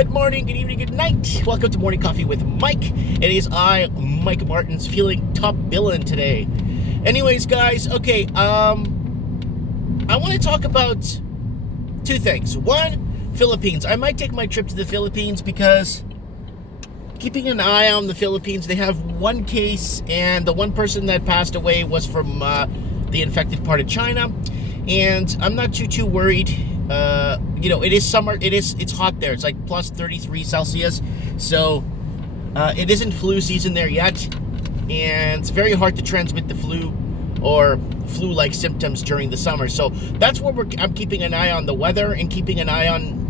Good morning, good evening, good night. Welcome to Morning Coffee with Mike. It is I, Mike Martins, feeling top billin' today. Anyways, guys, okay, I want to talk about two things. One, Philippines. I might take my trip to the Philippines because keeping an eye on the Philippines, they have one case, and the one person that passed away was from the infected part of China. And I'm not too worried. It is summer. It's hot there. It's like plus 33 Celsius. So it isn't flu season there yet. And it's very hard to transmit the flu or flu-like symptoms during the summer. So that's where I'm keeping an eye on the weather and keeping an eye on,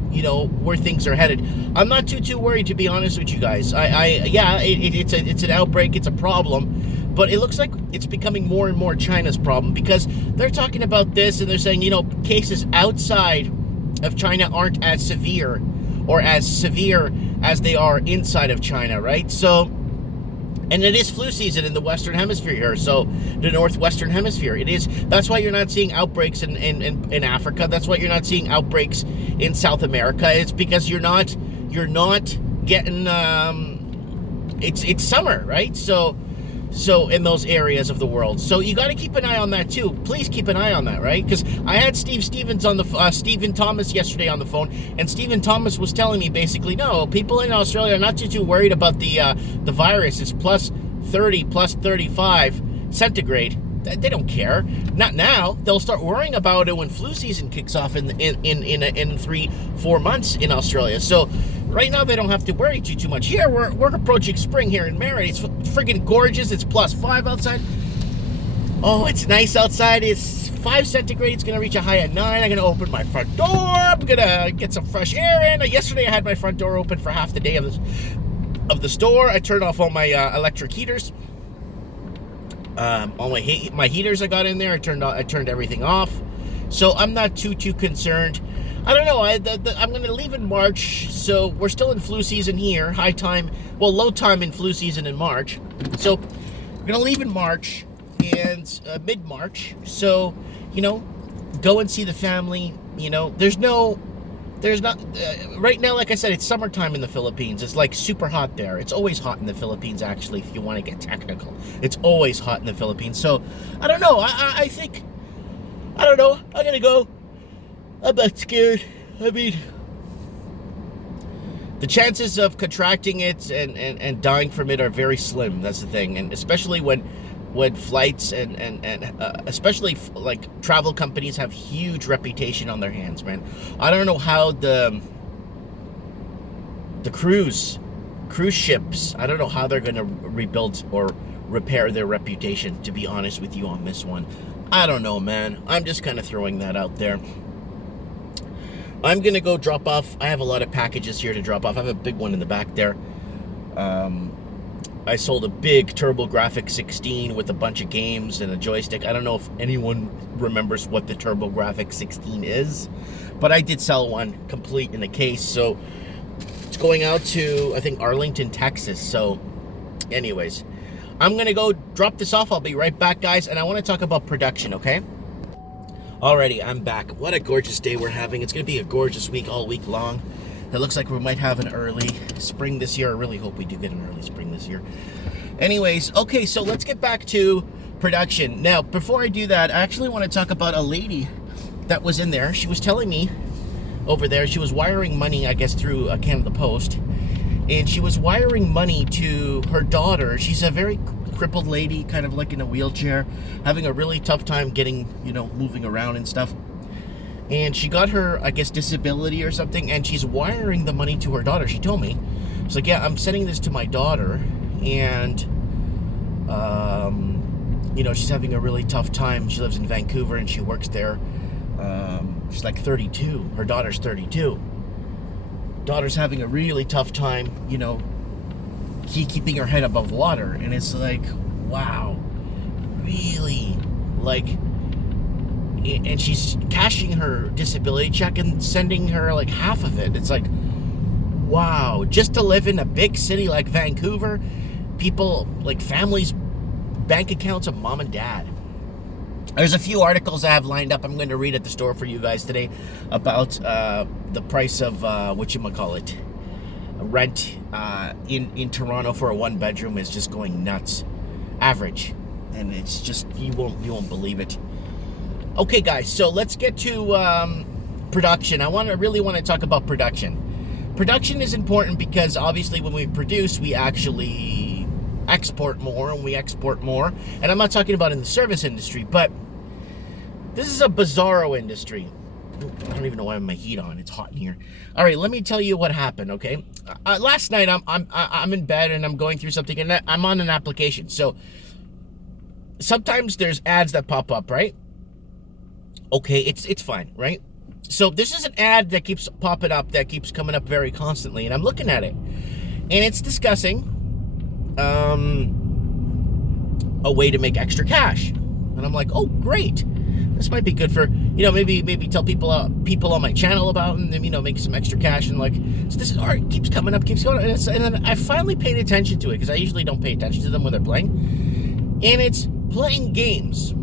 where things are headed. I'm not too worried, to be honest with you guys. It's an outbreak. It's a problem. But it looks like it's becoming more and more China's problem because they're talking about this and they're saying, cases outside of China aren't as severe or as severe as they are inside of China, right? So, and it is flu season in the Western Hemisphere here, so the Northwestern Hemisphere. It is. That's why you're not seeing outbreaks in Africa. That's why you're not seeing outbreaks in South America. It's because you're not getting. It's summer, right? So in those areas of the world. So you got to keep an eye on that too. Please keep an eye on that, right? Because I had Stephen Thomas yesterday on the phone, and Stephen Thomas was telling me basically, no, people in Australia are not too worried about the virus. It's plus 30, plus 35 centigrade. They don't care. Not now. They'll start worrying about it when flu season kicks off in 3-4 months in Australia. So right now they don't have to worry too much. Here we're approaching spring here in Merritt. It's friggin' gorgeous. It's plus 5 outside. Oh, it's nice outside. It's 5 centigrade. It's gonna reach a high of 9. I'm gonna open my front door. I'm gonna get some fresh air in. Yesterday I had my front door open for half the day of the store. I turned off all my electric heaters. All my heaters I got in there, I turned everything off, so I'm not too concerned. I don't know. I'm going to leave in March, so we're still in flu season here. Low time in flu season in March. So we're going to leave in March and mid-March. So go and see the family. There's not right now, like I said, it's summertime in the Philippines. It's like super hot there. It's always hot in the Philippines, actually, if you want to get technical. It's always hot in the Philippines. So I don't know. I think, I don't know. I'm going to go. I'm not scared. I mean, the chances of contracting it and dying from it are very slim. That's the thing. And especially when flights and especially like travel companies have huge reputation on their hands, man. I don't know how the cruise ships, I don't know how they're going to rebuild or repair their reputation, to be honest with you on this one. I don't know, man. I'm just kind of throwing that out there. I'm going to go drop off. I have a lot of packages here to drop off. I have a big one in the back there. I sold a big TurboGrafx 16 with a bunch of games and a joystick. I don't know if anyone remembers what the TurboGrafx 16 is, but I did sell one complete in a case. So it's going out to, I think, Arlington, Texas. So anyways, I'm going to go drop this off. I'll be right back, guys. And I want to talk about production, okay? Alrighty, I'm back. What a gorgeous day we're having. It's going to be a gorgeous week all week long. It looks like we might have an early spring this year. I really hope we do get an early spring this year. Anyways, okay, so let's get back to production. Now, before I do that, I actually want to talk about a lady that was in there. She was telling me over there, she was wiring money, I guess, through Canada Post. And she was wiring money to her daughter. She's a very crippled lady, kind of like in a wheelchair, having a really tough time getting, moving around and stuff. And she got her, I guess, disability or something, and she's wiring the money to her daughter. She told me. She's like, yeah, I'm sending this to my daughter, and, she's having a really tough time. She lives in Vancouver, and she works there. She's like 32. Her daughter's 32. Daughter's having a really tough time, keeping her head above water. And it's like, wow, really? Like, and she's cashing her disability check and sending her like half of it. It's like, wow, just to live in a big city like Vancouver, people, like families, bank accounts of mom and dad. There's a few articles I have lined up I'm going to read at the store for you guys today about the price of, rent in Toronto for a 1-bedroom is just going nuts. Average. And it's just, you won't believe it. Okay, guys, so let's get to production. I really want to talk about production. Production is important because obviously when we produce, we actually export more, and we export more. And I'm not talking about in the service industry, but this is a bizarro industry. I don't even know why I have my heat on. It's hot in here. All right, let me tell you what happened. Okay, last night I'm in bed and I'm going through something, and I'm on an application. So sometimes there's ads that pop up, right? Okay, it's fine, right? So this is an ad that keeps popping up, that keeps coming up very constantly, and I'm looking at it, and it's discussing a way to make extra cash, and I'm like, oh, great. This might be good for, maybe tell people on my channel about, and then, make some extra cash, and like, so this art keeps coming up, keeps going, and then I finally paid attention to it, because I usually don't pay attention to them when they're playing, and it's playing games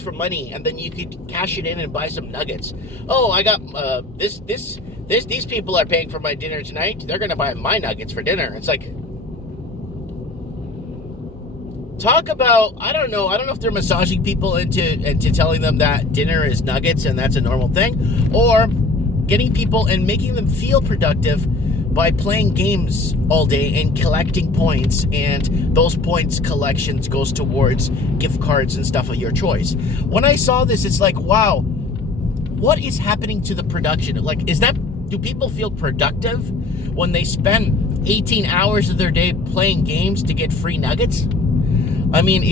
for money, and then you could cash it in and buy some nuggets. Oh, I got these people are paying for my dinner tonight. They're gonna buy my nuggets for dinner. It's like, talk about, I don't know if they're massaging people into telling them that dinner is nuggets and that's a normal thing, or getting people and making them feel productive by playing games all day and collecting points, and those points collections goes towards gift cards and stuff of your choice. When I saw this, it's like, wow, what is happening to the production? Like, do people feel productive when they spend 18 hours of their day playing games to get free nuggets? I mean,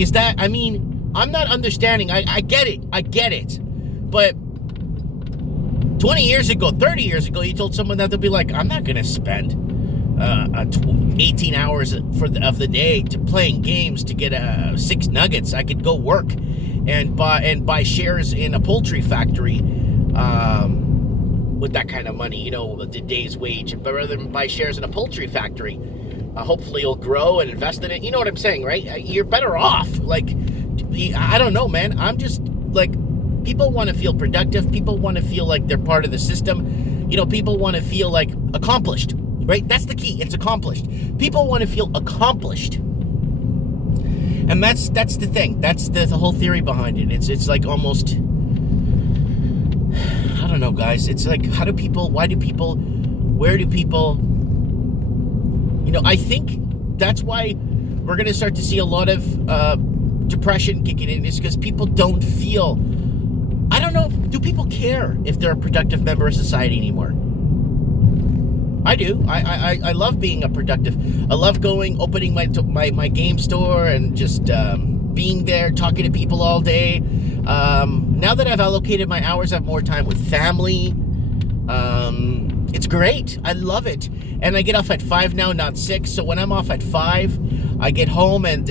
I'm not understanding. I get it. But 20 years ago, 30 years ago, you told someone that they'll be like, I'm not going to spend 18 hours of the day to playing games to get 6 nuggets. I could go work and buy shares in a poultry factory with that kind of money, the day's wage. But rather than buy shares in a poultry factory, hopefully you'll grow and invest in it. You know what I'm saying, right? You're better off. Like, I don't know, man. I'm just like, people want to feel productive. People want to feel like they're part of the system. People want to feel like accomplished, right? That's the key. It's accomplished. People want to feel accomplished. And that's the thing. That's the whole theory behind it. It's like almost, I don't know, guys. It's like, where do people, I think that's why we're going to start to see a lot of depression kicking in, is because people don't feel, I don't know, do people care if they're a productive member of society anymore? I do. I love being a productive. I love opening my game store and just being there, talking to people all day. Now that I've allocated my hours, I have more time with family. It's great. I love it. And I get off at 5 now, not 6. So when I'm off at 5, I get home and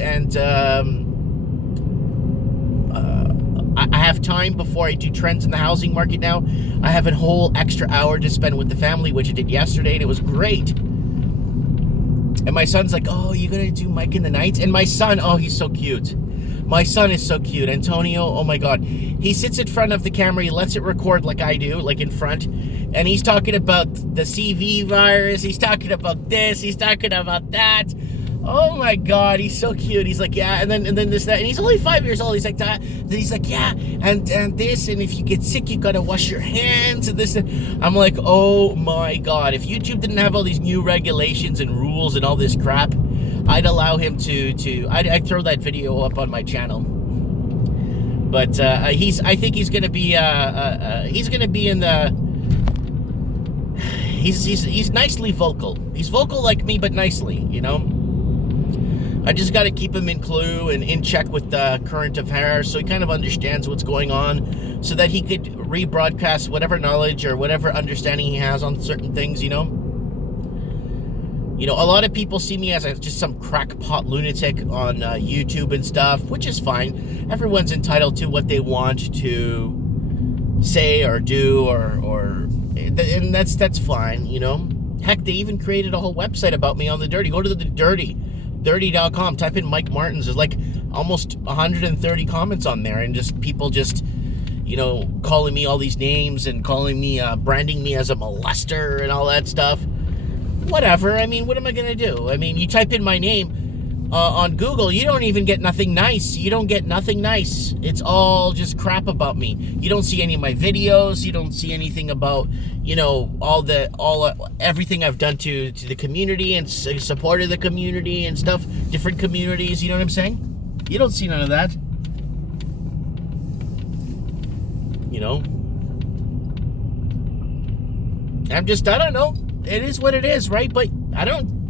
I have time before I do trends in the housing market now. I have a whole extra hour to spend with the family, which I did yesterday, and it was great. And my son's like, oh, you gonna do Mike in the Nights? And my son, oh, he's so cute. My son is so cute. Antonio, oh my God. He sits in front of the camera, he lets it record like I do, like in front. And he's talking about the CV virus, he's talking about this, he's talking about that. Oh my God, he's so cute. He's like, yeah, and then this, that, and he's only 5 years old. He's like that. Then he's like, yeah, and this, and if you get sick, you gotta wash your hands, and this. And I'm like, oh my God, if YouTube didn't have all these new regulations and rules and all this crap, I'd allow him I'd throw that video up on my channel. But I think he's gonna be in the. He's nicely vocal. He's vocal like me, but nicely, I just got to keep him in clue and in check with the current affairs, so he kind of understands what's going on, so that he could rebroadcast whatever knowledge or whatever understanding he has on certain things, a lot of people see me as just some crackpot lunatic on YouTube and stuff, which is fine. Everyone's entitled to what they want to say or do, and that's fine, Heck, they even created a whole website about me on The Dirty. Go to The Dirty.com, type in Mike Martins. There's like almost 130 comments on there, and just people just calling me all these names and calling me, branding me as a molester and all that stuff. Whatever. I mean, what am I going to do? I mean, you type in my name on Google, you don't even get nothing nice. You don't get nothing nice. It's all just crap about me. You don't see any of my videos. You don't see anything about, everything I've done to the community and supported the community and stuff, different communities. You know what I'm saying? You don't see none of that. I don't know. It is what it is, right? But I don't,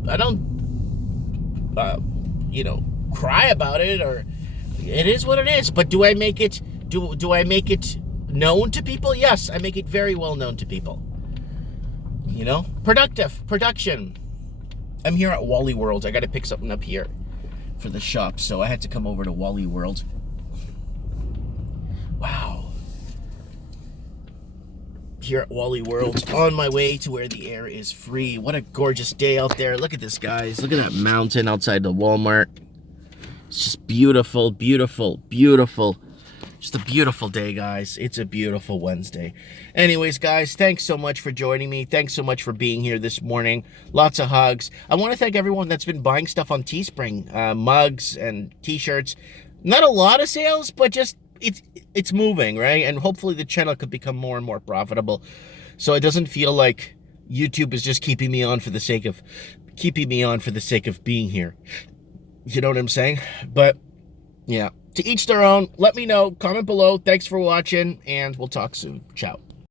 cry about it, or it is what it is. But do I make it, do I make it known to people? Yes, I make it very well known to people. Production. I'm here at Wally World. I got to pick something up here for the shop, so I had to come over to Wally World. Wow. Here at Wally World, on my way to where the air is free. What a gorgeous day out there. Look at this, guys. Look at that mountain outside the Walmart. It's just beautiful, beautiful, beautiful. Just a beautiful day, guys. It's a beautiful Wednesday. Anyways, guys, thanks so much for joining me. Thanks so much for being here this morning. Lots of hugs. I want to thank everyone that's been buying stuff on Teespring, mugs and t-shirts. Not a lot of sales, but just it's moving, right? And hopefully the channel could become more and more profitable, so it doesn't feel like YouTube is just keeping me on for the sake of being here. You know what I'm saying? But yeah, to each their own. Let me know. Comment below. Thanks for watching, and we'll talk soon. Ciao.